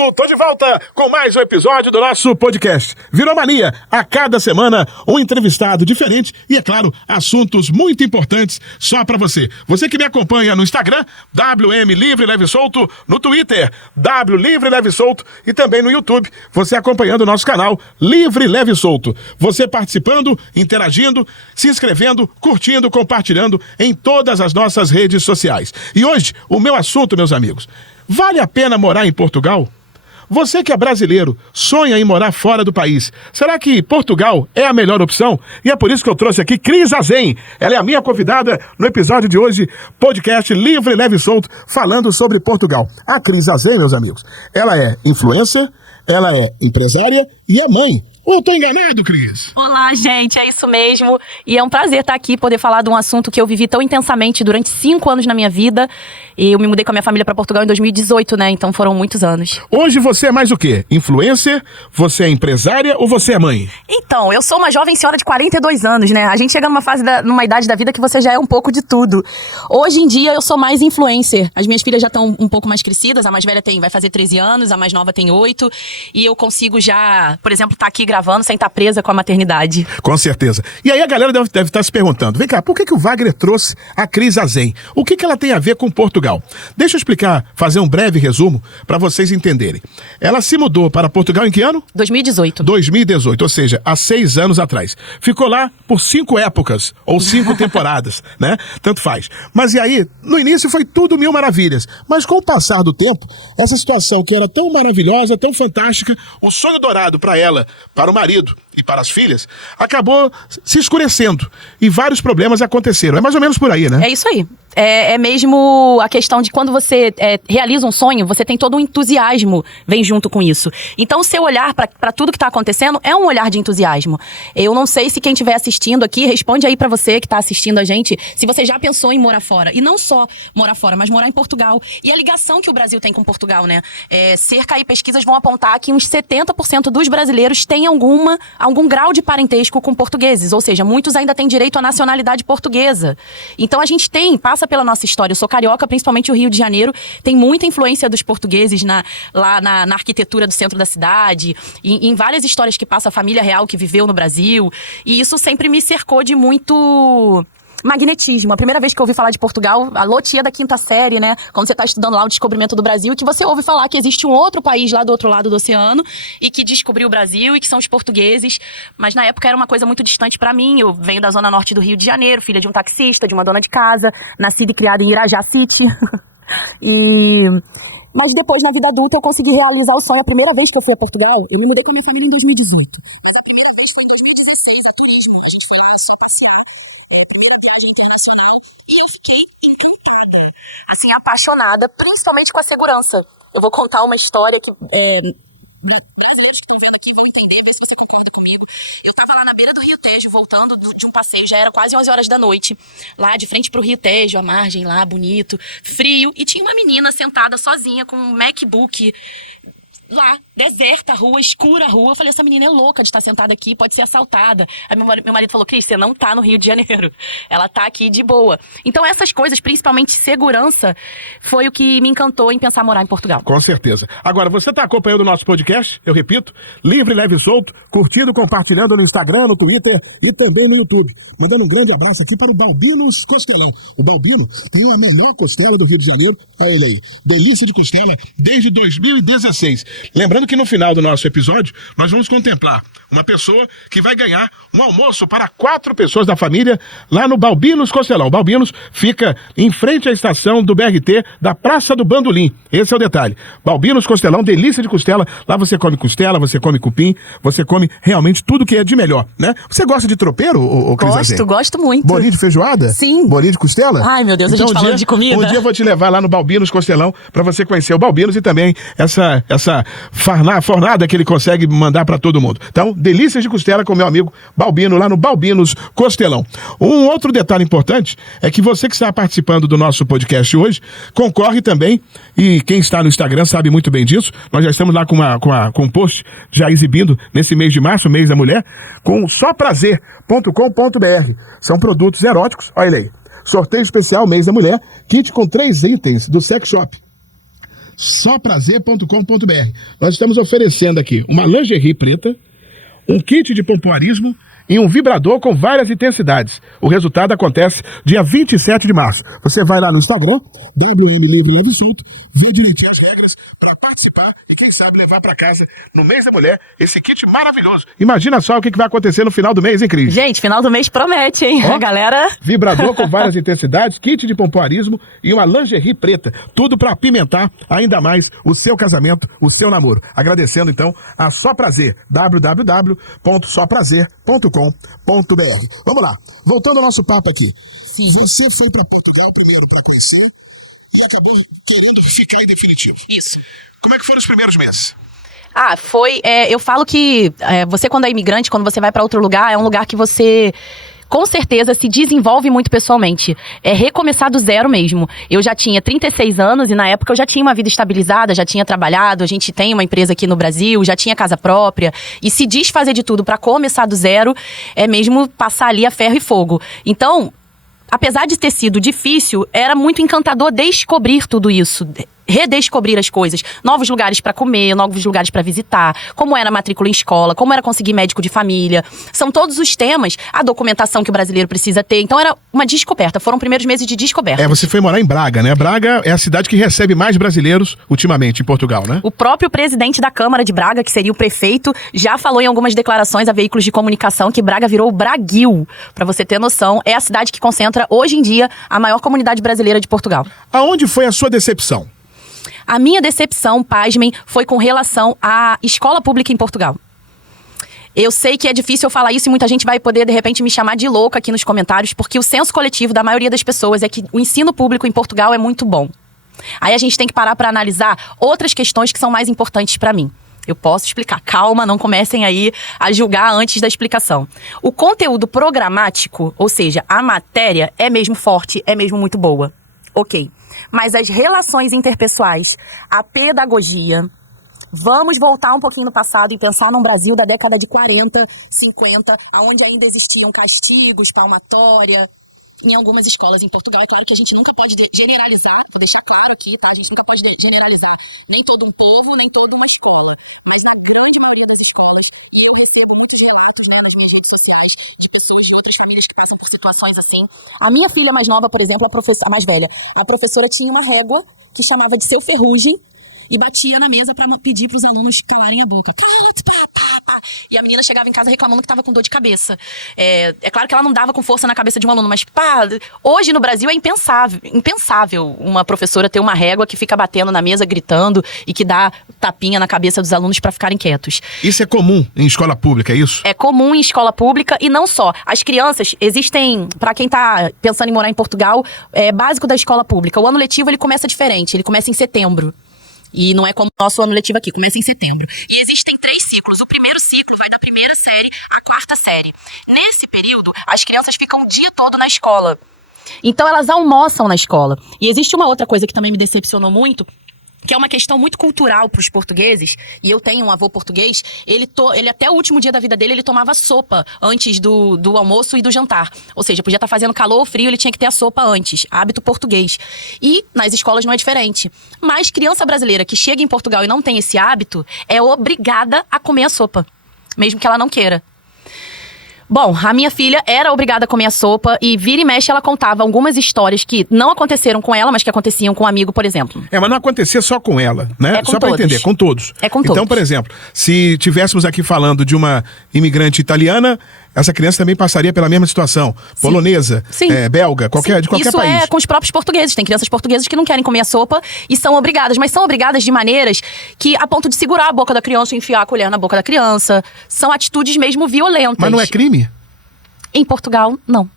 Tô de volta com mais um episódio do nosso podcast. Virou Mania. A cada semana, um entrevistado diferente e, é claro, assuntos muito importantes só pra você. Você que me acompanha no Instagram, WM Livre Leve Solto, no Twitter, W Livre Leve Solto e também no YouTube, você acompanhando o nosso canal Livre Leve Solto. Você participando, interagindo, se inscrevendo, curtindo, compartilhando em todas as nossas redes sociais. E hoje, o meu assunto, meus amigos, vale a pena morar em Portugal? Você que é brasileiro, sonha em morar fora do país. Será que Portugal é a melhor opção? E é por isso que eu trouxe aqui Cris Azen. Ela é a minha convidada no episódio de hoje, podcast Livre, Leve e Solto, falando sobre Portugal. A Cris Azen, meus amigos, ela é influencer, ela é empresária e é mãe. Ou eu tô enganado, Cris? Olá, gente, é isso mesmo. E é um prazer estar aqui, poder falar de um assunto que eu vivi tão intensamente durante 5 anos na minha vida. E eu me mudei com a minha família para Portugal em 2018, né? Então foram muitos anos. Hoje você é mais o quê? Influencer? Você é empresária ou você é mãe? Então, eu sou uma jovem senhora de 42 anos, né? A gente chega numa fase, numa idade da vida que você já é um pouco de tudo. Hoje em dia eu sou mais influencer. As minhas filhas já estão um pouco mais crescidas. A mais velha vai fazer 13 anos, a mais nova tem 8. E eu consigo já, por exemplo, estar aqui gravando sem estar presa com a maternidade. Com certeza. E aí a galera deve estar se perguntando, vem cá, por que o Wagner trouxe a Cris Azen? O que ela tem a ver com Portugal? Deixa eu explicar, fazer um breve resumo para vocês entenderem. Ela se mudou para Portugal em que ano? 2018. 2018, ou seja, há 6 anos atrás. Ficou lá por 5 épocas, ou 5 temporadas, né? Tanto faz. Mas e aí, no início foi tudo mil maravilhas. Mas com o passar do tempo, essa situação que era tão maravilhosa, tão fantástica, o sonho dourado para ela, para o marido e para as filhas, acabou se escurecendo. E vários problemas aconteceram. É mais ou menos por aí, né? É isso aí. É mesmo a questão de quando você realiza um sonho, você tem todo um entusiasmo, vem junto com isso. Então o seu olhar para tudo que está acontecendo é um olhar de entusiasmo. Eu não sei se quem estiver assistindo aqui, responde aí para você que está assistindo a gente, se você já pensou em morar fora. E não só morar fora, mas morar em Portugal. E a ligação que o Brasil tem com Portugal, né? Cerca aí, pesquisas vão apontar que uns 70% dos brasileiros têm algum grau de parentesco com portugueses. Ou seja, muitos ainda têm direito à nacionalidade portuguesa. Então a gente passa pela nossa história. Eu sou carioca, principalmente o Rio de Janeiro, tem muita influência dos portugueses lá na arquitetura do centro da cidade, em várias histórias que passa a família real que viveu no Brasil, e isso sempre me cercou de muito magnetismo. A primeira vez que eu ouvi falar de Portugal, alô, tia da 5ª série, né? Quando você tá estudando lá o descobrimento do Brasil, que você ouve falar que existe um outro país lá do outro lado do oceano e que descobriu o Brasil e que são os portugueses. Mas na época era uma coisa muito distante pra mim. Eu venho da zona norte do Rio de Janeiro, filha de um taxista, de uma dona de casa, nascida e criada em Irajá City. Mas depois, na vida adulta, eu consegui realizar o sonho. A primeira vez que eu fui a Portugal, eu me mudei com a minha família em 2018. Assim, apaixonada, principalmente com a segurança. Eu vou contar uma história que estão vendo aqui, vão entender, ver se você concorda comigo. Eu tava lá na beira do Rio Tejo, voltando de um passeio, já era quase 11 horas da noite, lá de frente pro Rio Tejo, a margem lá, bonito, frio, e tinha uma menina sentada sozinha com um MacBook lá, deserta a rua, escura a rua. Eu falei, essa menina é louca de estar sentada aqui, pode ser assaltada. Aí meu marido falou, Cris, você não tá no Rio de Janeiro, ela tá aqui de boa. Então essas coisas, principalmente segurança, foi o que me encantou em pensar morar em Portugal. Com certeza. Agora, você tá acompanhando o nosso podcast, eu repito, Livre, Leve e Solto, curtindo, compartilhando no Instagram, no Twitter e também no YouTube. Mandando um grande abraço aqui para o Balbinos Costelão. O Balbino tem a melhor costela do Rio de Janeiro. Olha ele aí, delícia de costela desde 2016. Lembrando que no final do nosso episódio, nós vamos contemplar uma pessoa que vai ganhar um almoço para 4 pessoas da família lá no Balbinos Costelão. O Balbinos fica em frente à estação do BRT da Praça do Bandolim. Esse é o detalhe. Balbinos Costelão, delícia de costela. Lá você come costela, você come cupim, você come realmente tudo que é de melhor, né? Você gosta de tropeiro, Cris Azen? Gosto muito. Bolinho de feijoada? Sim. Bolinho de costela? Ai, meu Deus, então, a gente falando de comida. Um dia eu vou te levar lá no Balbinos Costelão para você conhecer o Balbinos e também essa fornada que ele consegue mandar para todo mundo. Então, delícias de costela com meu amigo Balbino, lá no Balbinos Costelão. Um outro detalhe importante é que você que está participando do nosso podcast hoje, concorre também, e quem está no Instagram sabe muito bem disso, nós já estamos lá com um post já exibindo nesse mês de março, mês da mulher, com soprazer.com.br. São produtos eróticos, olha aí. Sorteio especial mês da mulher, kit com 3 itens do Sex Shop. soprazer.com.br. Nós estamos oferecendo aqui uma lingerie preta, um kit de pompoarismo e um vibrador com várias intensidades. O resultado acontece dia 27 de março. Você vai lá no Instagram, WM Livre Leve Solto, vê direitinho as regras para participar e quem sabe levar para casa no mês da mulher esse kit maravilhoso. Imagina só o que vai acontecer no final do mês, hein, Cris? Gente, final do mês promete, hein? Ó, a galera... Vibrador com várias intensidades, kit de pompoarismo e uma lingerie preta. Tudo para apimentar ainda mais o seu casamento, o seu namoro. Agradecendo, então, a Só Prazer, www.soprazer.com.br. Vamos lá, voltando ao nosso papo aqui. Você foi para Portugal primeiro para conhecer e acabou querendo ficar em definitivo. Isso. Como é que foram os primeiros meses? Foi... eu falo que você, quando é imigrante, quando você vai para outro lugar, é um lugar que você... com certeza se desenvolve muito pessoalmente. É recomeçar do zero mesmo. Eu já tinha 36 anos e na época eu já tinha uma vida estabilizada, já tinha trabalhado, a gente tem uma empresa aqui no Brasil, já tinha casa própria. E se desfazer de tudo para começar do zero é mesmo passar ali a ferro e fogo. Então, apesar de ter sido difícil, era muito encantador descobrir tudo isso. Redescobrir as coisas, novos lugares para comer, novos lugares para visitar, como era a matrícula em escola, como era conseguir médico de família. São todos os temas, a documentação que o brasileiro precisa ter. Então era uma descoberta, foram primeiros meses de descoberta. Você foi morar em Braga, né? Braga é a cidade que recebe mais brasileiros ultimamente em Portugal, né? O próprio presidente da Câmara de Braga, que seria o prefeito, já falou em algumas declarações a veículos de comunicação que Braga virou o Braguil. Para você ter noção, é a cidade que concentra, hoje em dia, a maior comunidade brasileira de Portugal. Aonde foi a sua decepção? A minha decepção, pasmem, foi com relação à escola pública em Portugal. Eu sei que é difícil eu falar isso e muita gente vai poder, de repente, me chamar de louca aqui nos comentários, porque o senso coletivo da maioria das pessoas é que o ensino público em Portugal é muito bom. Aí a gente tem que parar para analisar outras questões que são mais importantes para mim. Eu posso explicar. Calma, não comecem aí a julgar antes da explicação. O conteúdo programático, ou seja, a matéria, é mesmo forte, é mesmo muito boa. Ok. Mas as relações interpessoais, a pedagogia... Vamos voltar um pouquinho no passado e pensar num Brasil da década de 40, 50, onde ainda existiam castigos, palmatória, em algumas escolas em Portugal. É claro que a gente nunca pode generalizar, vou deixar claro aqui, tá? A gente nunca pode generalizar nem todo um povo, nem toda uma escola. Mas na grande maioria das escolas, e eu recebo muitos relatos mesmo nas minhas redes sociais, de pessoas de outras famílias que passam por situações assim. A minha filha mais nova, por exemplo, a mais velha, a professora tinha uma régua que chamava de Seu Ferrugem, e batia na mesa pra pedir pros alunos calarem a boca. E a menina chegava em casa reclamando que tava com dor de cabeça. É claro que ela não dava com força na cabeça de um aluno, mas hoje no Brasil é impensável uma professora ter uma régua que fica batendo na mesa, gritando e que dá tapinha na cabeça dos alunos pra ficarem quietos. Isso é comum em escola pública, é isso? É comum em escola pública e não só. As crianças, existem, pra quem tá pensando em morar em Portugal, é básico da escola pública. O ano letivo ele começa diferente, ele começa em setembro. E não é como o nosso ano letivo aqui, começa em setembro. E existem 3 ciclos. O primeiro ciclo vai da primeira série à 4ª série. Nesse período, as crianças ficam o dia todo na escola. Então elas almoçam na escola. E existe uma outra coisa que também me decepcionou muito, que é uma questão muito cultural para os portugueses, e eu tenho um avô português, ele até o último dia da vida dele, ele tomava sopa antes do almoço e do jantar. Ou seja, podia estar fazendo calor ou frio, ele tinha que ter a sopa antes, hábito português. E nas escolas não é diferente. Mas criança brasileira que chega em Portugal e não tem esse hábito, é obrigada a comer a sopa, mesmo que ela não queira. Bom, a minha filha era obrigada a comer a sopa e vira e mexe ela contava algumas histórias que não aconteceram com ela, mas que aconteciam com um amigo, por exemplo. Mas não acontecia só com ela, né? É com só para todos. entender, com todos. É com todos. Então, por exemplo, se tivéssemos aqui falando de uma imigrante italiana, essa criança também passaria pela mesma situação. Sim. Polonesa, Sim. Belga, de qualquer Isso país. Isso é com os próprios portugueses. Tem crianças portuguesas que não querem comer a sopa e são obrigadas. Mas são obrigadas de maneiras que, a ponto de segurar a boca da criança e enfiar a colher na boca da criança. São atitudes mesmo violentas. Mas não é crime? Em Portugal, não.